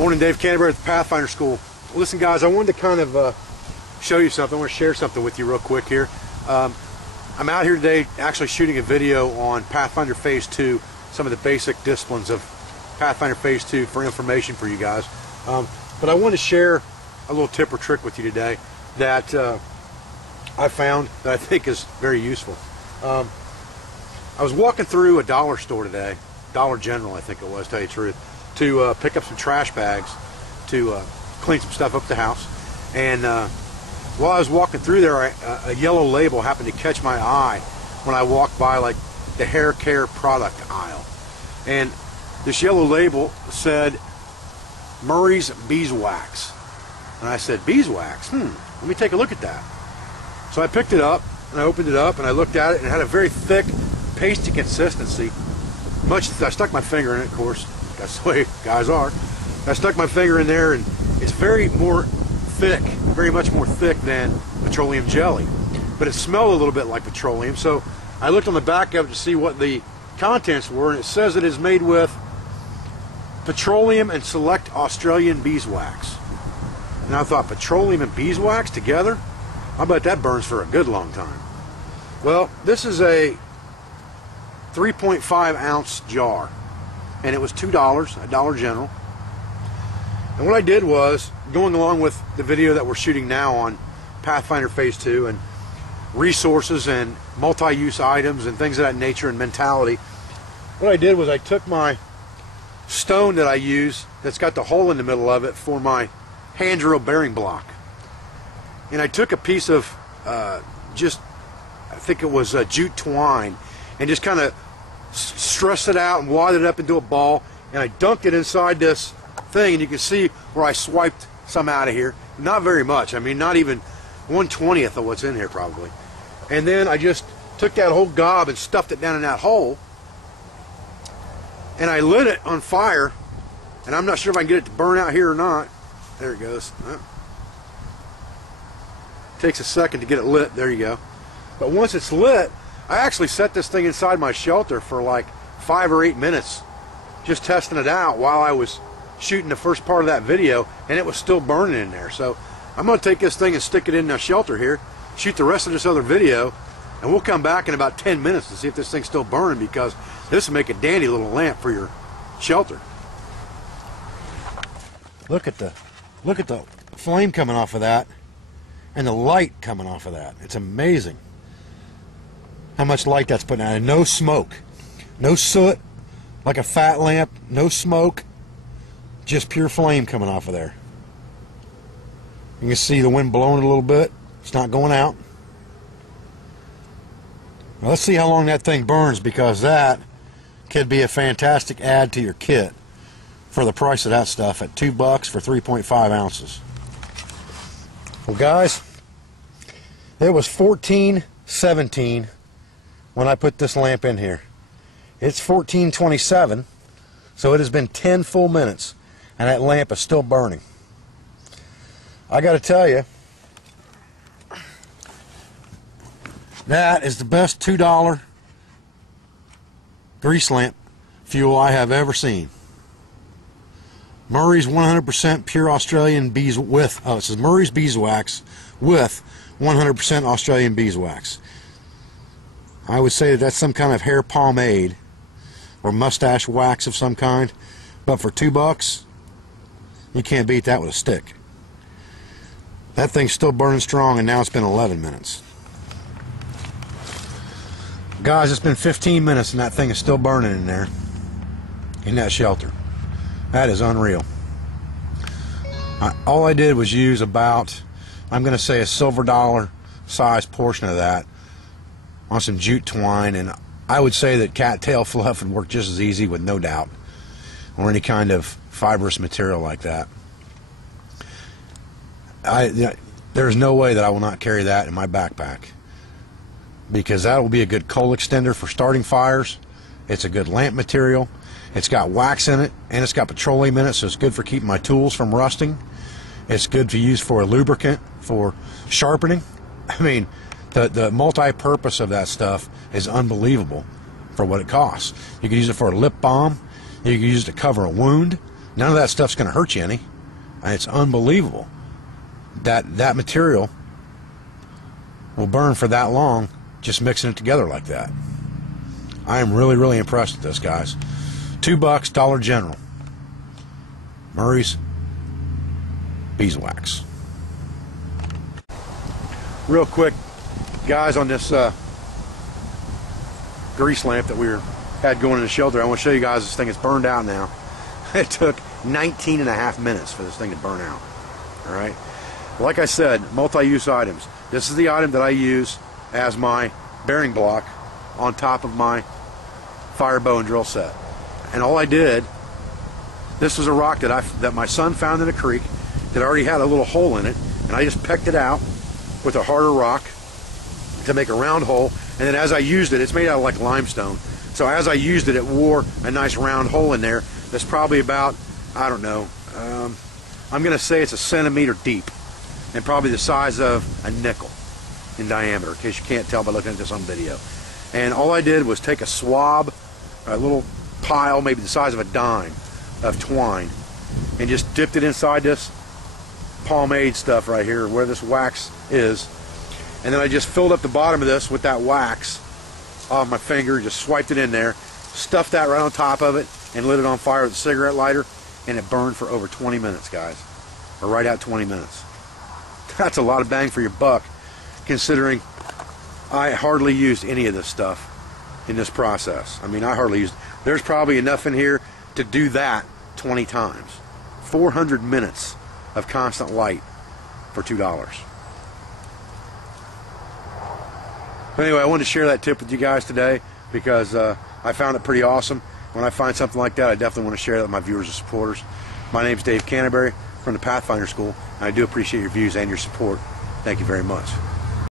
Morning, Dave Canterbury at the Pathfinder School. Listen, guys, I wanted to kind of show you something. I want to share something with you real quick here. I'm out here today actually shooting a video on Pathfinder Phase 2, some of the basic disciplines of Pathfinder Phase 2 for information for you guys. But I want to share a little tip or trick with you today that I found that I think is very useful. I was walking through a dollar store today, Dollar General I think it was, to tell you the truth, to pick up some trash bags to clean some stuff up at the house. And while I was walking through there, a yellow label happened to catch my eye when I walked by like the hair care product aisle. And this yellow label said Murray's Beeswax. And I said, beeswax? Let me take a look at that. So I picked it up and I opened it up and I looked at it, and it had a very thick, pasty consistency. I stuck my finger in it, of course. That's the way guys are. I stuck my finger in there, and it's very much more thick than petroleum jelly. But it smelled a little bit like petroleum, so I looked on the back of it to see what the contents were, and it says it is made with petroleum and select Australian beeswax. And I thought, petroleum and beeswax together? I bet that burns for a good long time. Well, this is a 3.5 ounce jar, and it was $2 at Dollar General. And what I did was, going along with the video that we're shooting now on Pathfinder Phase 2 and resources and multi-use items and things of that nature and mentality, what I did was I took my stone that I use that's got the hole in the middle of it for my hand drill bearing block, and I took a piece of I think it was jute twine, and just kind of stressed it out and wadded it up into a ball, and I dunked it inside this thing, and you can see where I swiped some out of here. Not very much. I mean, not even 1/20th of what's in here probably. And then I just took that whole gob and stuffed it down in that hole, and I lit it on fire, and I'm not sure if I can get it to burn out here or not. There it goes. Takes a second to get it lit. There you go. But once it's lit, I actually set this thing inside my shelter for like 5 or 8 minutes, just testing it out while I was shooting the first part of that video, and it was still burning in there. So I'm going to take this thing and stick it in the shelter here, shoot the rest of this other video, and we'll come back in about 10 minutes to see if this thing's still burning, because this will make a dandy little lamp for your shelter. Look at the flame coming off of that, and the light coming off of that. It's amazing how much light that's putting out, and no smoke, no soot like a fat lamp, no smoke, just pure flame coming off of there. You can see the wind blowing a little bit. It's not going out. Now let's see how long that thing burns, because that could be a fantastic add to your kit for the price of that stuff at $2 for 3.5 ounces. Well, guys, it was 14:17 when I put this lamp in here. It's 14:27, so it has been 10 full minutes, and that lamp is still burning. I got to tell you, that is the best $2 grease lamp fuel I have ever seen. Murray's 100% pure Australian it says Murray's beeswax with 100% Australian beeswax. I would say that that's some kind of hair pomade or mustache wax of some kind, but for $2, you can't beat that with a stick. That thing's still burning strong, and now it's been 11 minutes. Guys, it's been 15 minutes and that thing is still burning in there, in that shelter. That is unreal. All I did was use about, I'm going to say, a silver dollar size portion of that on some jute twine, and I would say that cattail fluff would work just as easy, with no doubt, or any kind of fibrous material like that. There's no way that I will not carry that in my backpack, because that will be a good coal extender for starting fires. It's a good lamp material. It's got wax in it, and it's got petroleum in it, so it's good for keeping my tools from rusting. It's good to use for a lubricant, for sharpening. I mean, the multi-purpose of that stuff is unbelievable for what it costs. You can use it for a lip balm. You can use it to cover a wound. None of that stuff's going to hurt you any. And it's unbelievable that that material will burn for that long just mixing it together like that. I am really, really impressed with this, guys. $2, Dollar General. Murray's beeswax. Real quick, guys, on this grease lamp that we had going in the shelter, I want to show you guys this thing. It's burned out now. It took 19.5 minutes for this thing to burn out. All right. Like I said, multi-use items. This is the item that I use as my bearing block on top of my fire bow and drill set. And all I did, this was a rock that my son found in a creek that already had a little hole in it, and I just pecked it out with a harder rock to make a round hole. And then as I used it, it's made out of like limestone. So as I used it, it wore a nice round hole in there that's probably about, I don't know, I'm going to say it's a centimeter deep and probably the size of a nickel in diameter, in case you can't tell by looking at this on video. And all I did was take a swab, a little pile, maybe the size of a dime, of twine, and just dipped it inside this pomade stuff right here, where this wax is. And then I just filled up the bottom of this with that wax off my finger, just swiped it in there, stuffed that right on top of it, and lit it on fire with a cigarette lighter, and it burned for over 20 minutes, guys. Or right at 20 minutes. That's a lot of bang for your buck, considering I hardly used any of this stuff in this process. I mean, I hardly used, there's probably enough in here to do that 20 times. 400 minutes of constant light for $2. But anyway, I wanted to share that tip with you guys today because I found it pretty awesome. When I find something like that, I definitely want to share that with my viewers and supporters. My name's Dave Canterbury from the Pathfinder School, and I do appreciate your views and your support. Thank you very much.